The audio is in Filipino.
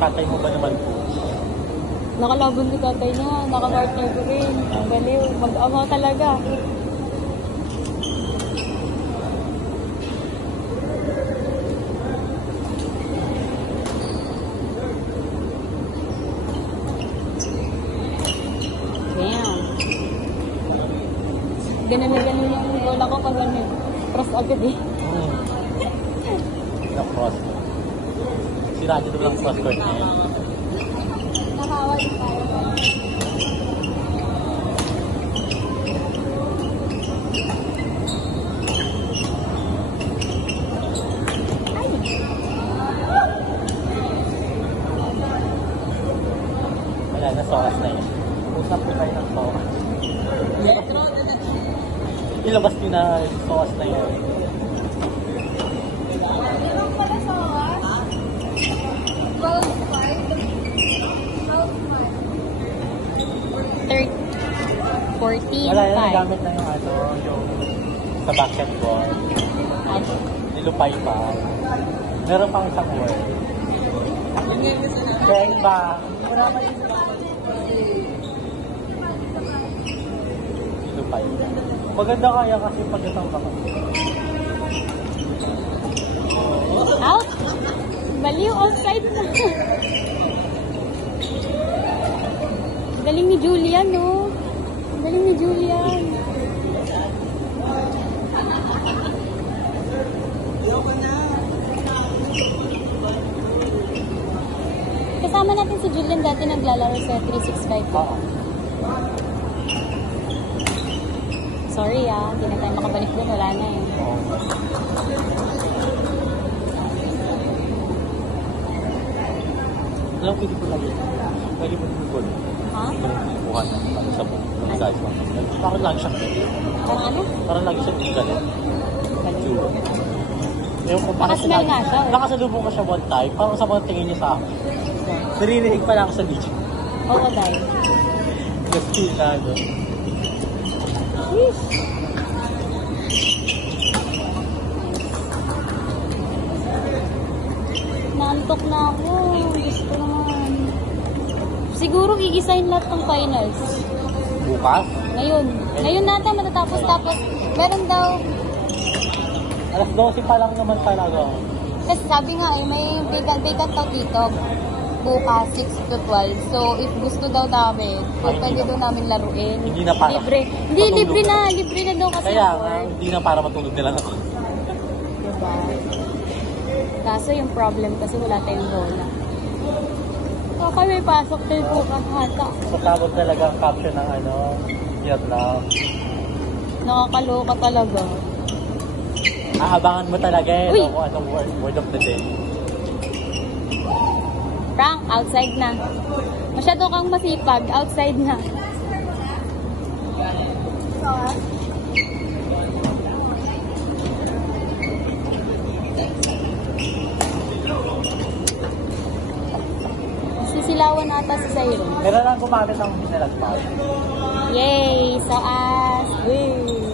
Tatay mo ba naman po? Nakalaban ni tatay niya, nakapartner ko rin. Ang baliw, mag-ama talaga. Ganun na ganun yung bola ko pag ano, cross agad eh. Na-cross. Si Raja doon lang cross court na yan. Nakawa din tayo. Wala na, sokas na yun. Usap po tayo ng sokas. Ilabas nyo na sokas na yan. Meron pala sokas? 14, wala yan, nagamit na yung ano, yung sa basketball. Nilupay pa. Meron pang isang word. Kaya iba, wala pa yung nilupay. Maganda kaya kasi pagkatang baka. Out! Baliw, outside na. Galing ni Julian, no? Galing ni Julian. Kasama natin si Julian dati naglalaro sa 365 ko. Sorry hindi na tayo makabalik doon. Wala na eh. Alam, pwede ko lagi. Pwede mo nung gold. Ha? Bukan na sa book. Guys, parang lagi siyang Parang ano? parang lagi siyang galit. Juro. Yung kung parang Nakasmell nga siya. nakasalubong ka siya one time, parang sa mga tingin niya sa akin. Naririnig pa lang ako sa video. Oo, dahil. Just feel na ano. Sheesh. Naantok na ako. Gusto naman. Siguro gigisahin lahat ng finals. Bukas? Ngayon. Ngayon natin matatapos. Tapos, meron daw. Alas 12 pa lang naman talaga. Kasi sabi nga may vacant daw dito. Bukas, 6 to 12. So, if gusto daw namin, pwede daw namin laruin. Hindi na para libre. Hindi, libre na. Libre na daw kasi. Kaya hindi na para matulog na lang ako. Diba? Kaso yung problem kasi wala tayong bola. Okay, may pasok tayo bukas hata. So, tawag talaga ang caption ng ano, Vietnam. Nakakaloka talaga. Aabangan mo talaga eh, Uy! kung anong word of the day. Frank, outside na. Masyado kang masipag, outside na. Sisilawan ata si Zairo. Meron lang gumamit ng binalag pa. Yay! So as! Woo!